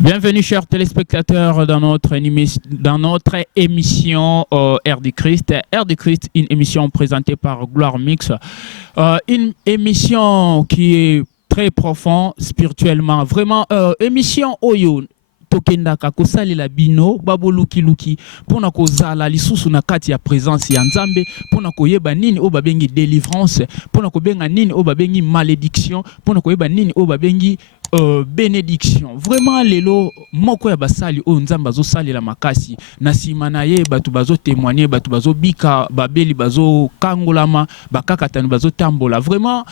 Bienvenue chers téléspectateurs dans notre émission Air du Christ. Air du Christ, une émission présentée par Gloire Mix. Une émission qui est très profonde spirituellement. Vraiment, émission Oyo. Tokendaka kosalela bino baboluki luki pona kozala lisusu na kati ya présence ya Nzambe pona koyeba nini o babengi délivrance pona kobenga nini o babengi malédiction pona koyeba nini o babengi bénédiction. Vraiment lelo moko ya basali o Nzambe azosalela makasi na sima na ye batu bazo témoigner batu bazo bika babeli bazo kangolama bakakatani bazo tambola. Vraiment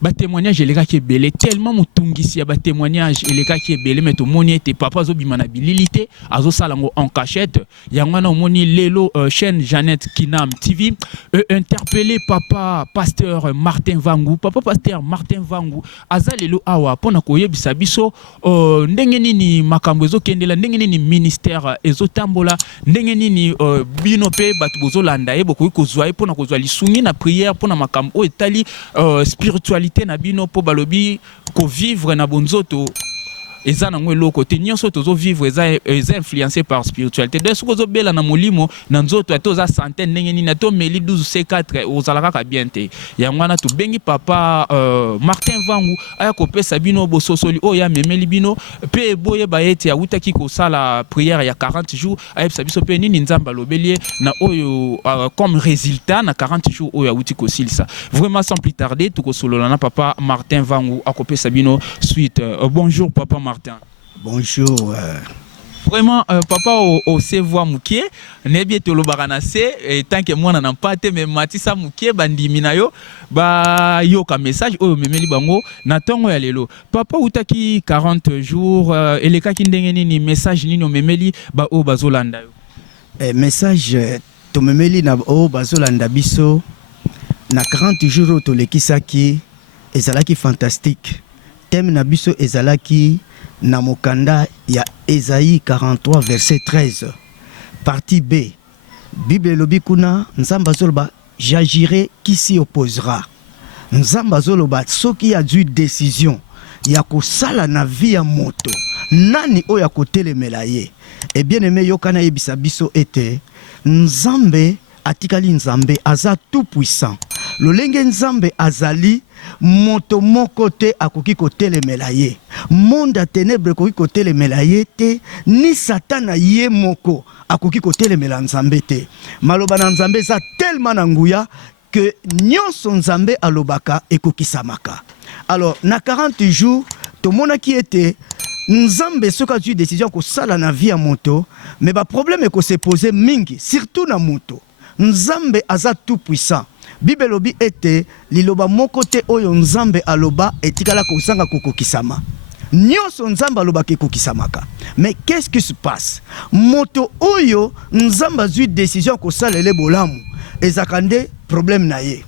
ba témoignage eleka ki belé tellement mutungisi ya ba témoignage eleka ki belé mais to moni ete papa zo bimana bililité azo salango en cachette yangwana moni lelo chaîne Jeannette Kinam TV interpellé papa pasteur Martin Vangu aza lelo awa pona koyebisa biso ndenge nini makambo ezo kendela ndenge nini ministère ezo tambola ndenge nini bino pe batu bozo landa ye bokoyi kozwa pona kozwa lisungi na prière pona makambo etali spiritualité na bino po balobi ko vivre na bonzoto eza na ngwe loko te nyonso tozo vivre eza influencé par spiritualité de soko zo bela na molimo na nzoto atoza centaine ndenge nini to meli 12 C4 ozalaka ka bien te yangwana to bengi papa Martin Vangu aya kopesa bino bososoli oya memeli bino pe boye baete ya utaki ko sala prière ya 40 jours aya biso pe nini Nzamba lobelie na oyo comme résultat na 40 jours oya uti ko silsa. Vraiment sans plus tarder to ko solola na papa Martin Vangu akopesa bino suite. Bonjour papa Martin. Bonjour. Vraiment, papa, au se voit mouké, nebie te lo baranase, et tant que moi n'en pas te, mais matisa mouké, bandi minayo, ba yo ka message, oh, memeli bango, natongo ya lelo. Papa, utaki 40 jours, eleka kindenge ni message ni no memeli, ba o bazolanda yo. Message, to memeli na o bazolanda biso, na 40 jours to lekisaki, ezalaki fantastique. Thème na biso ezalaki, na mokanda ya Esaïe 43 verset 13 partie B. Bible lobi kuna Nzamba zoloba j'agirai qui s'y opposera. Nzamba zoloba soki a dû décision ya kosala na vie ya moto nani oya kotelemela ye. Et bien aimé yokana yebisa biso ete Nzambe atikali Nzambe aza tout puissant. Lolenge Nzambe azali moto moko te akoki kotelemela ye. Monde a ténèbre akoki kotelemela ye te, ni satana ye moko akoki kotelemela Nzambe te. Maloba na Nzambe za tellement na nguya que nyonso Nzambe alobaka ekokisamaka. Alors na 40 jours tomona ki ete Nzambe soka tu décision ko sala na vie ya moto, mais ba problème ko se poser mingi surtout na moto. Nzambe aza tout puissant. Bible lobi ete liloba moko te oyo Nzambe aloba etikala kozanga kokokisama. Nyonso Nzambe aloba kekokisamaka. Mais qu'est-ce qui se passe? Moto oyo Nzambe azui décision kosalele bolamu ezakande problème na ye.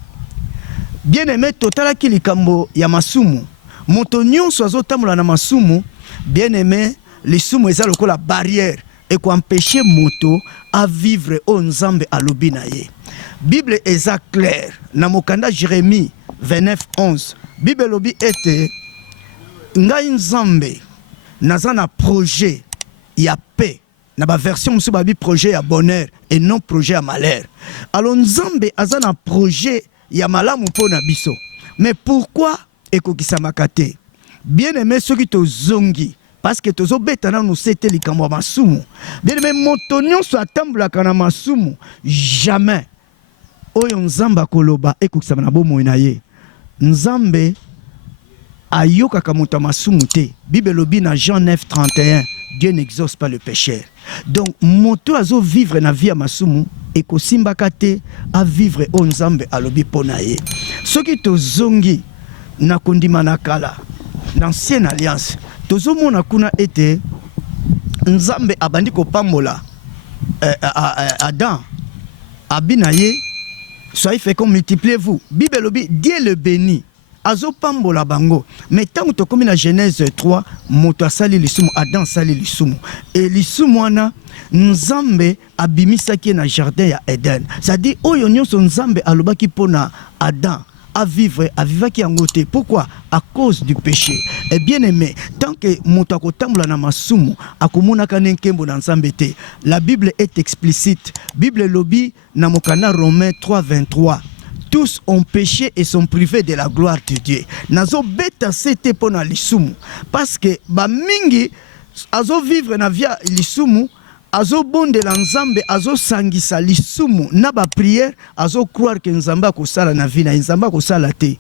Bien aimé totala ki likambo ya masumu. Moto nyonso azotambola na masumu, bien aimé lisumu eza lokola barrière et ko empêcher moto à vivre au Nzambe alobi na ye. Bible est claire. Na mokanda Jérémie 29:11. Bible lobi ete ngai Nzambe nazana projet ya paix. Na ba version musu babi projet ya bonheur et non projet ya malheur. Alors Nzambe azana projet ya malamu pona biso. Mais pourquoi ekokisamaka te? Bien aimé soki to zongi parce que tozo betana nous c'était likambo masumu. Bien aimé moto nyonso atambulaka na masumu jamais oyo Nzamba koloba ekokisama na bomoi na ye. Nzambe ayokaka moto masumu te. Bible lobi na Jean 9:31 Dieu n'exauce pas le pécheur. Donc moto azo vivre na vie ya masumu ekosimbaka te a vivre o Nzambe alobi pona ye. Soki tozongi na kondima na kala na ancienne alliance tozo mona kuna ete Nzambe abandi kopambola Adam abinaye soyez féconds, multipliez-vous. Bible lobi Dieu le bénit. Azo pambola bango. Mais tant que comme la Genèse 3, moto sali lisumu, Adam sali lisumu. Et lisumu wana Nzambe abimisa ki na jardin ya Eden. Ça dit oyo nyonso Nzambe alobaki pona Adam à vivre qui en côté. Pourquoi? À cause du péché. Et bien aimé, tant que motako tambla na masumu akomona kanenkembo na nzambete, la Bible est explicite. Bible lobi na mokana Romains 3:23. Tous ont péché et sont privés de la gloire de Dieu. Nazo beta sete pona lisumu parce que ba mingi azo vivre na via lisumu, azo bonde la nzambe, azo sangisa lisumu na ba prière, azo croire que nzamba ko sala na vie na nzamba ko sala te.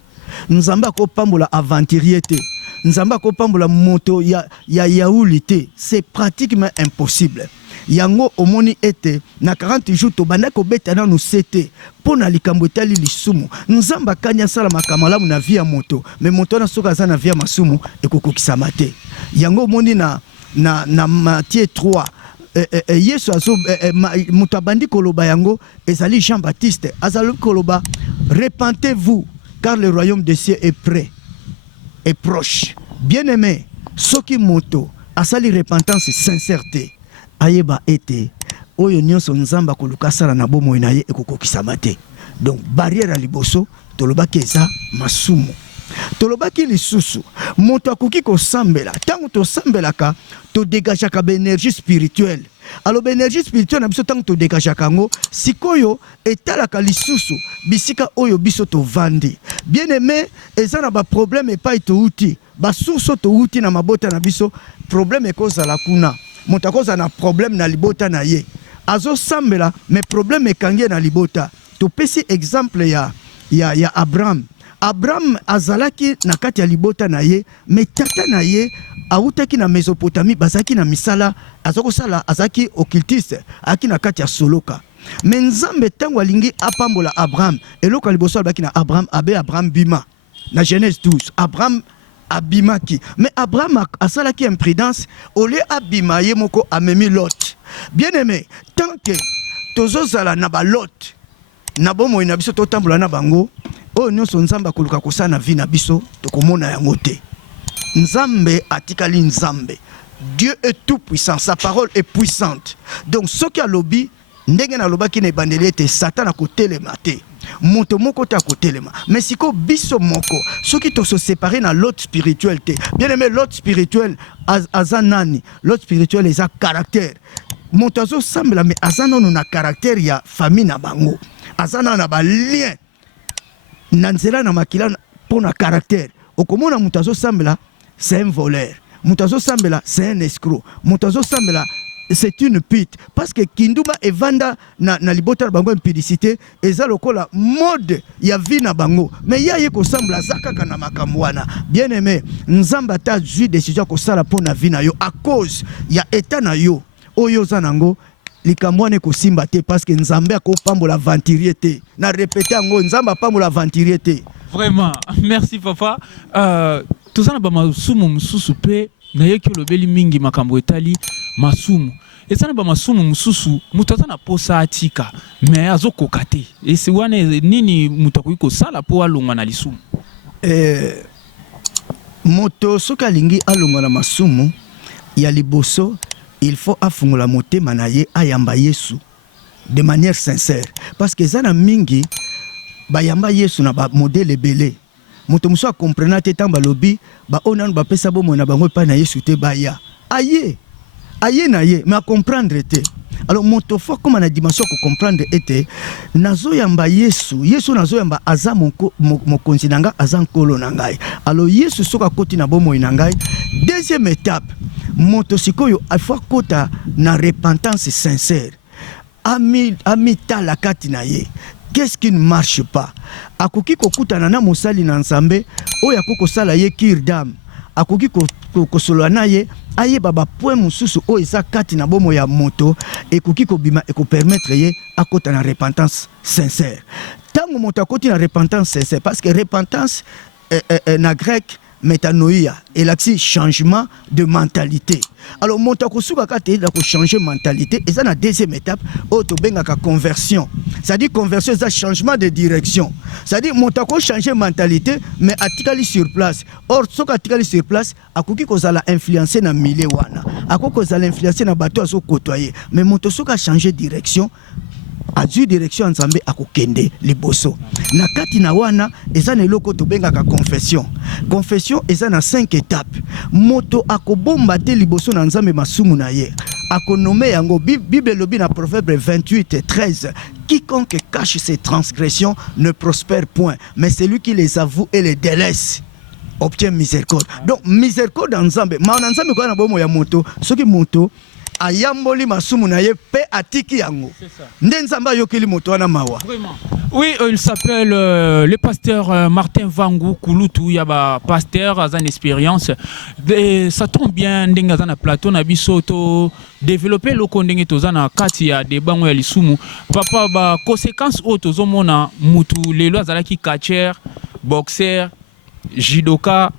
Nzamba ko pambola aventurier te. Nzamba ko pambola moto ya yaouli te. C'est pratiquement impossible. Yango omoni ete na 40 jours to banda ko beta na nous sete pona likambo etali lisumu. Nzamba kanya sala makamalamu na vie ya moto, mais moto na soka za na vie ya masumu ekokokisa mate. Yango omoni na Matthieu 3 Yesu azo moto abandi koloba yango ezali Jean-Baptiste azali koloba repentez-vous car le royaume des cieux est près, est proche. Bien-aimé, soki moto asali repentance et sincérité ayeba ete oyo nyonso nzamba koluka sala na bomo na ye ekokokisa mate. Donc barrière à liboso tolobaki eza masumu. Tolobaki lisusu moto akoki kosambela tango tosambelaka to dégagaka ba énergie spirituelle. Alors ba énergie spirituelle na biso tango to dégagaka ngo sikoyo etalaka lisusu bisika oyo biso to vandi. Bien aimé, eza na ba problème epai to uti ba source to uti na mabota na biso problème ekoza la kuna. Moto akoza na problème na libota na ye azo sambela mais problème ekangie na libota. To pesi exemple ya Abraham. Abraham azalaki na kati ya libota na ye, mais tata na ye autaki na Mésopotamie bazaki na misala azoko sala azaki occultiste aki na kati ya soloka. Mais nzambe tango alingi apambola Abraham eloko liboso albaki na Abraham bima na Genèse 12 Abraham abimaki, mais Abraham asalaki imprudence ole abima ye moko amemi Lot. Bien aimé, tant que tozozala na ba Lot na bomo ina biso totambola na bango oyo nyonso nzambe akoluka kosala na vie na biso tokomona yango te. Nzambe atikali nzambe. Dieu est tout puissant, sa parole est puissante. Donc soki alobi ndenge na lobaki na ebandeli ete Satan akotelema te, moto moko te akotelema. Mais siko biso moko soki to se séparer na l'autre spirituel te. Bien aimé, l'autre spirituel aza nani? L'autre spirituel eza caractère. Moto azo sambela mais aza nono na caractère ya famille na bango. Aza na ba lien nanzela na makila pona caractère. Okomona mutazo sambela c'est un voleur. Mutazo sambela c'est un escroc. Mutazo sambela c'est une pute. Parce que kinduma evanda na libota na bango impudicité eza lokola mode ya vie na bango. Mais ya ye ko sambela zakaka na makamwana. Bien aimé, nzamba ta ju décision ko sala pona vie na yo à cause ya état na yo. Oyo zanango likamwane ko simba te parce que nzambe ko pambola aventurier te. Na répéter ngo nzamba pambola aventurier te. Vraiment, merci papa. Tout ça na ba masumu mususu pe na yeki lobeli mingi makambo etali masumu. Et ça na ba masumu mususu mutaza na posa atika mais azokoka te. Et c'est wane nini mutakoki ko sala po alonga na lisumu. Moto soka lingi alonga na masumu ya liboso il faut afungola motema na ye ayamba Yesu de manière sincère parce que zana mingi bayamba Yesu na ba modèle belé moto muso a comprendre te tamba lobi ba onanu ba pesa bomo na bango pa na Yesu te baya aye na ye mais comprendre te. Alors moto faut comme na dimension ko comprendre était nazo yamba Yesu nazo yamba aza mokonzi nanga aza nkolo nangai. Alors Yesu soka koti na bomo nangai. Deuxième étape moto sikoyo afa kota na repentance sincère ami tala kati na ye. Qu'est-ce qui ne marche pas? Akoki kokutana na mosali na nzambe oya koko sala ye kirdam akoki kosolola na ye aye baba point mususu o eza kati na bomo ya moto ekoki kobima eko permettre ye akota na repentance sincère. Tango moto akoti na repentance sincère parce que repentance na grec métanoïa et là changement de mentalité. Alors moto akosuka kati da ko changer mentalité et ça na deuxième étape auto bengaka conversion. C'est-à-dire conversion c'est changement de direction. C'est-à-dire moto ko changer mentalité mais atikali sur place. Or soka atikali sur place akoki kozala influencer na milieu wana. Akoki kozala influencer na bato azo côtoyer mais moto soka changer direction azwi direction ya nzambe akokende liboso na kati na wana eza na eloko tobengaka confession. Confession eza na 5 étapes. Moto akobomba te liboso na nzambe masumu na ye akonome yango. Bible lobi na Proverbe 28:13, quiconque cache ses transgressions ne prospère point, mais celui qui les avoue et les délaisse obtient miséricorde. Donc miséricorde en nzambe ma na nzambe kwa na bomo ya moto soki moto ayamboli masumu na ye pe atiki yango nde nzamba yokeli moto wana mawa. Vraiment. Oui, il s'appelle le pasteur Martin Vangu Kulutu, yaba pasteur a une expérience. Ça tombe bien ndenge za na plateau na biso to développer le ndenge toza na kati ya debango ya lisumu. Papa ba conséquences auto zomona mutu lelo azalaki catcher, boxer, judoka,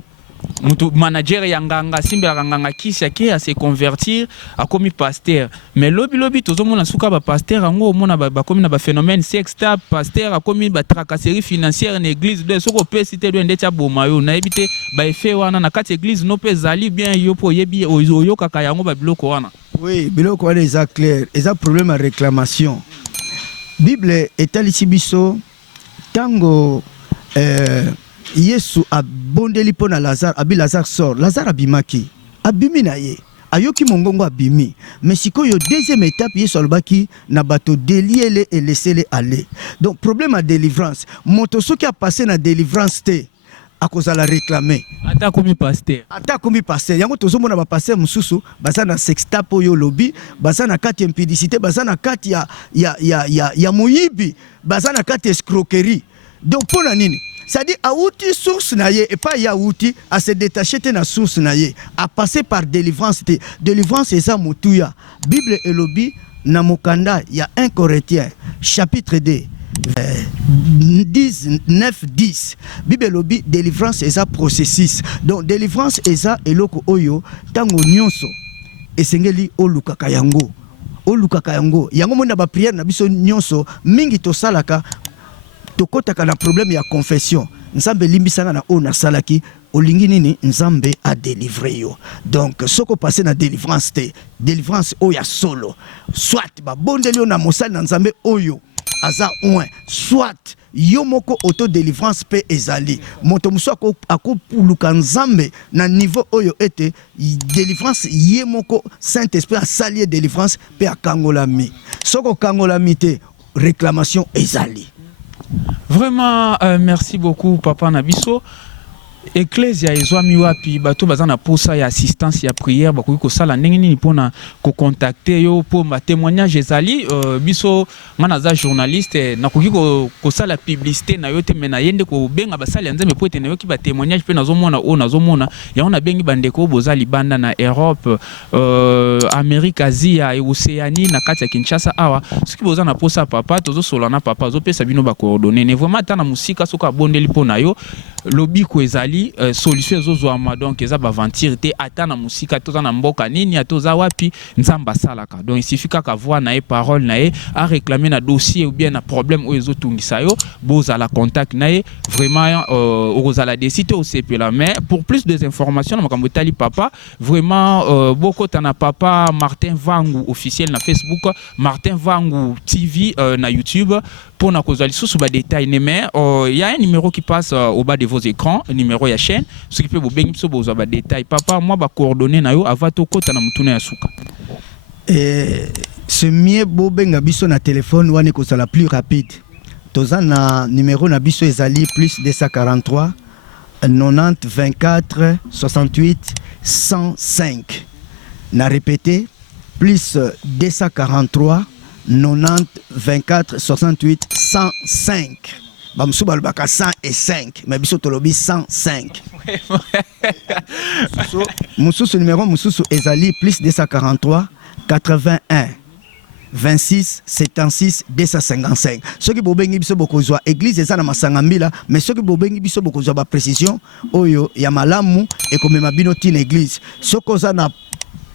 mutu manager ya nganga simbela nganga kisi yake a se convertir a commis pasteur. Mais lobi tozomona suka ba pasteur ngo mona ba komi na ba phénomène sex tap pasteur a commis ba tracasserie financière en église de soko pesité do ndeti aboma yo na ebité ba effet wana na kati église no pe zali bien yo po yebi oyo kaka yango ba biloko wana. Oui, biloko wana eza clair, eza problème à réclamation. Bible etalisi biso tango Yesu abondeli pona Lazare, abi Lazare sort. Lazare abimaki. Abimi na ye. Ayoki mongongo abimi. Mais sikoyo deuxième étape Yesu alobaki na bato délier et laisser-les aller. Donc problème à délivrance. Moto soki a passé na délivrance te akozala réclamer. Ata komi pasteur. Ata komi pasteur. Yango tozomona ba pasteur mususu baza na sextape oyo lobi, baza na kati impudicité, baza na kati ya moyibi, baza na kati escroquerie. Donc pona nini? C'est-à-dire, à source naye et pas ya outil à se détacher de la source naye, à passer par délivrance. Délivrance c'est ça motuya. Bible elobi na mokanda il y a 1 Corinthiens chapitre 2 9-10. Bible elobi délivrance c'est ça processus. Donc délivrance c'est ça eloko oyo tango nyonso esengeli olukaka yango. Olukaka yango. Yango mona ba prière na biso nyonso mingi to salaka tokotaka na problème ya confession. Nzambe limbisanga na ona salaki olingi nini nzambe a délivrer yo. Donc soko passer na délivrance te, délivrance oya solo. Soit ba bondeli yo na mosali na nzambe oyo aza oin, soit yo moko auto délivrance pe ezali. Moto muso akopuluka nzambe na niveau oyo ete délivrance ye moko Saint-Esprit a salié délivrance pe akangolami. Soko kangolami te réclamation ezali. Vraiment, merci beaucoup, Papa Nabiso. Ecclesia ezwami wapi bato bazana posa ya assistance ya prière bakoki ko sala ndenge nini pona ko contacter yo pour ma témoignage ezali biso ngana za journaliste nakoki ko sala publicité na yo te mena yende ko benga basali nzambe po ete na yo ki ba témoignage pe nazomona ya on a bengi bandeko bozali banda na Europe Amérique Asia et Océanie na kati ya Kinshasa awa soki bozana posa papa tozo solana papa zo pesa bino ba coordonner ne vraiment tana musika soka bondeli pona yo lobi ko ezali solution ezozwama donc eza baventure te ata na musika toza na mboka nini atoza wapi nzamba salaka donc il suffit kaka voir na e parole na e a réclamer na dossier ou bien na problème o ezotungisa yo boza la contact na e vraiment ozala décider au CP la mais pour plus de informations na makambo tali papa vraiment beaucoup tana papa Martin Vangu officiel na Facebook Martin Vangu TV na YouTube pour na kozali sous ba détail mais il y a un numéro qui passe au bas de vos écrans numéro ya chaîne ce qui peut vous bengi so bozo ba détail papa moi ba coordonner na yo avato kota na mutuna ya suka ce mieux bo benga biso na téléphone wane ko sala plus rapide toza na numéro na biso ezali plus 243 90 24 68 105 na répéter plus 243 90 24 68 105 Bamsou balbaka 105 mais biso tolobi 105 Moussous numéro Moussous ezali plus 243 81 26 76 255 ceux qui bobengi biso bokozwa église eza na masangambila mais ceux qui bobengi biso bokozwa ba précision oyo ya malamu ekomema bino tina église sokoza na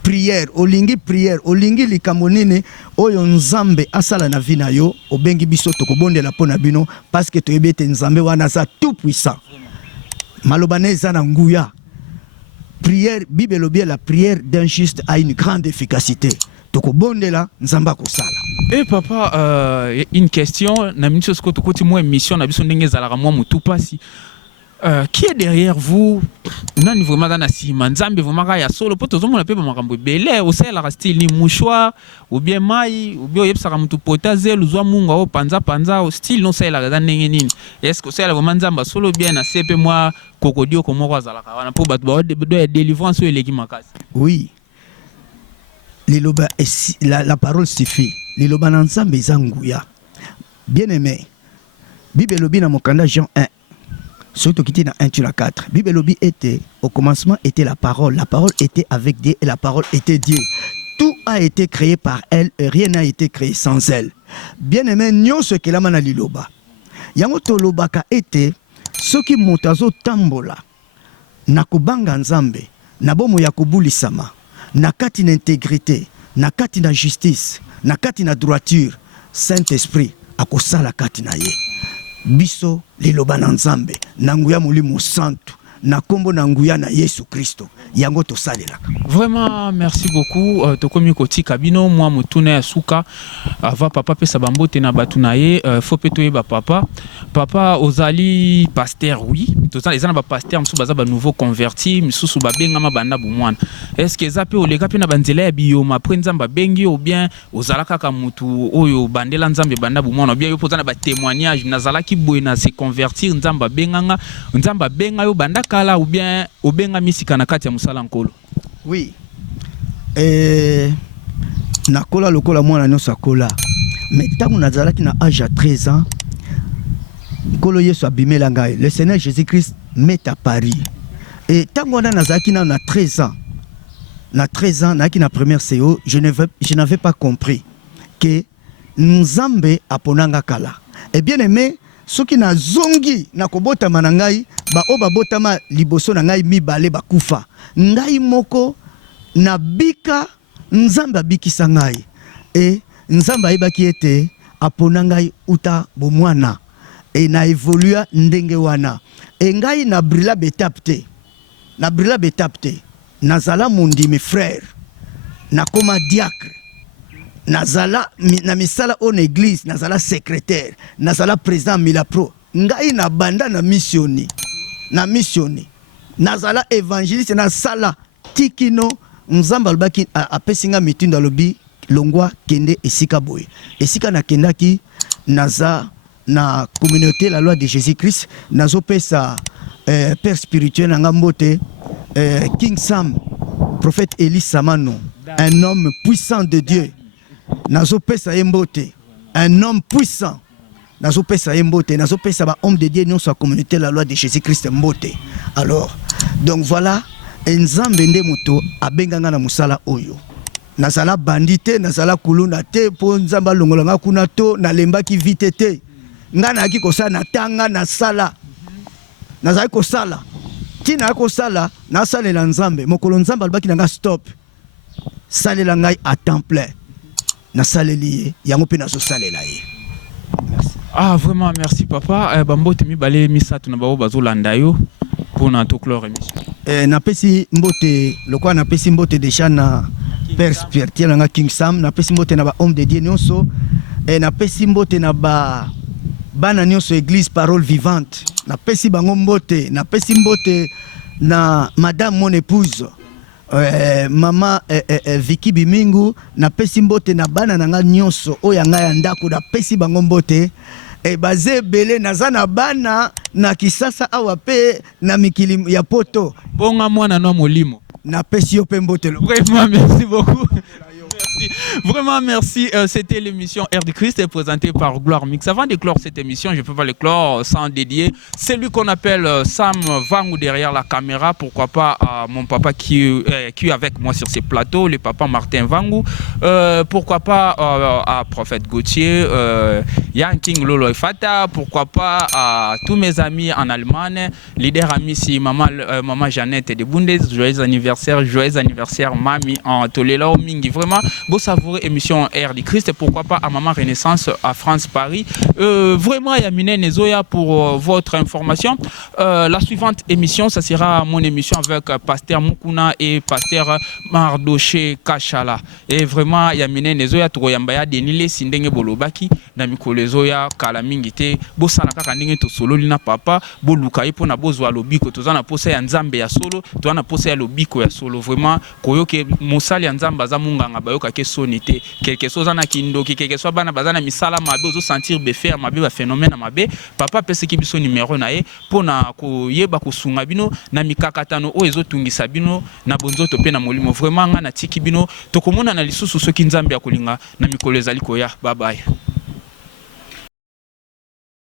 prière olingi likambo nini oyo nzambe asala na vina yo obengi biso tokobondela pona bino parce que toyebi ete nzambe wana za tout puissant malobane eza na nguya prière Bible lobi la prière d'un juste a une grande efficacité tokobondela nzamba kosala. Eh papa, une question, na minso sko to koti mo émission na biso ndenge zalaka mo mutu pasi. Qui est derrière vous? Nani vraiment dans la sima nzambe vraiment ya solo poto zo mona pe ba makambo belé au sel la style ni mouchoir ou bien mai ou bien yebsa ka mutu potaze luzwa munga o panza au style non sel la ndenge nini. Est-ce que c'est vraiment nzamba solo bien na sepe moi kokodio ko moko zalaka wana po ba de délivrance ou eleki makasi? Oui. La parole suffit. Liloba na nzambe zanguya. Bien aimé. Bible lobi na mokanda Jean 1. Surtout qui était dans 1 sur 4. Bible lobi était, au commencement était la parole était avec Dieu et la parole était Dieu. Tout a été créé par elle et rien n'a été créé sans elle. Bien aimé, nyon ce que la mana liloba. Yango to lobaka était ce qui montazo tambola. Nakubanga nzambe, nabomo yakubulisama, nakati na intégrité, nakati na justice, nakati na droiture, Saint-Esprit akosala kati na ye. Biso liloba na nzambe nanguya mulimo santu na kombo nanguya na Yesu Kristo yango to salelaka. Vraiment merci beaucoup tokomi koti kabino moi mutuna ya suka ava papa pesa bambote na batuna ye faut petoye ba papa ozali pasteur oui tozana ezana ba pasteur musu baza ba nouveau converti mususu ba benga mabanda bumwana est-ce que zape oleka pe na banzela ya bioma après nzamba bengi ou bien ozalaka ka mutu oyo bandela nzambe banda bumwana bien yo pozana ba témoignage nazalaki boye na se convertir nzamba benganga nzamba benga yo banda kala ou bien obenga misika na kati ya musala nkolo? Oui. Nakola lokola mwana nyosa kola. Mais tangu nazalaki na âge à 13 ans, nkolo Yesu abimela ngai. Le Seigneur Jésus-Christ m'est à Paris. Et tangu nazalaki na 13 ans. Na 13 ans, naki na première CO, je n'avais pas compris que Nzambe aponanga kala. Et bien aimé, soki na zongi na kobota manangai ba oba botama liboso na ngai mibale bakufa ngai moko na bika nzamba bikisa ngai e nzamba ibaki ete apona ngai uta bomwana e na evolua ndenge wana e ngai na brila betapte nazala mundi mes frères na koma diacre nazala na misala on église nazala secrétaire nazala président milapro ngai na banda na missioni nazala évangéliste na sala tikino nzamba albaki apesinga mitindo lobi longwa kende esika boye esika na kendaki naza na communauté la loi de Jésus-Christ nazo pesa père spirituel na ngambote King Sam prophète Élie Samano un homme puissant de Dieu. Nazo pesa yembote, un homme puissant. Nazo pesa yembote, nazo pesa ba homme de Dieu non sa communauté la loi de Jésus-Christ mbote. Alors, donc voilà, nzambe nde moto abenganga na musala oyo. Nazala bandité, nazala kuluna te po nzamba longolanga kuna to na lemba ki vite te. Ngana ki kosala na tanga na sala. Nazala ko sala. Tina ko sala na sala la nzambe. Mokolo nzamba albaki nanga stop. Salela ngai à temps plein. Na saleli yango pe na so salela ye. Ah vraiment merci papa bambote mi balé misatu na babo bazolanda yo pour na to clore émission. Na pesi mbote lokwa na pesi mbote déjà na père spirituel nga King Sam na pesi mbote na ba homme de Dieu nyonso na pesi mbote na ba bana nyonso église parole vivante na pesi bango mbote na pesi mbote na madame mon épouse mama Vicky Bimingu na pesi mbote na bana nanga nyonso oya nga ya ndako na pesi bango mbote baze belé naza na bana na kisasa awa pe na mikili ya poto bonga mwana no molimo na pesi yo pe mbote. Vraiment merci beaucoup. Vraiment merci, c'était l'émission Air du Christ présentée par Gloire Mix. Avant de clore cette émission, je peux pas le clore sans dédier celui qu'on appelle Sam Vangu derrière la caméra, pourquoi pas mon papa qui est avec moi sur ces plateaux, le papa Martin Vangu, pourquoi pas à Prophète Gauthier, Yann King Lolo Fata, pourquoi pas à tous mes amis en Allemagne, leader ami si maman Jeannette de Bundes, joyeux anniversaire Mami en Tolela Mingi, vraiment beau savourer suivre émission Air du Christ, pourquoi pas à Maman Renaissance à France Paris. Vraiment, il y a Mine Nezoya pour votre information. La suivante émission, ça sera mon émission avec Pasteur Mukuna et Pasteur Mardoché Kachala. Et vraiment, il y a Mine Nezoya Troyambaya Denile Sindenge Bolobaki, Namikole Zoya Kalamingite, Bosana Kakandinge to solo lina papa, Boluka ipo na bozwa lobiko, tozana pose ya nzambe ya solo, tozana pose ya lobiko ya solo. Vraiment, koyoke mosali ya nzamba za munganga bayoka ke sonite, quelque chose na kindoki, quelque soit bana bazana misala mabe ozo sentir befe ya mabe ba phénomène mabe, papa pese ki biso numéro na ye pona ko yeba kusunga bino na mikakatano o ezo tungisa bino na bonzoto pe na molimo. Vraiment nga na tiki bino tokomona na lisusu soki nzambe ya kolinga na mikolo ezali koya. Bye bye.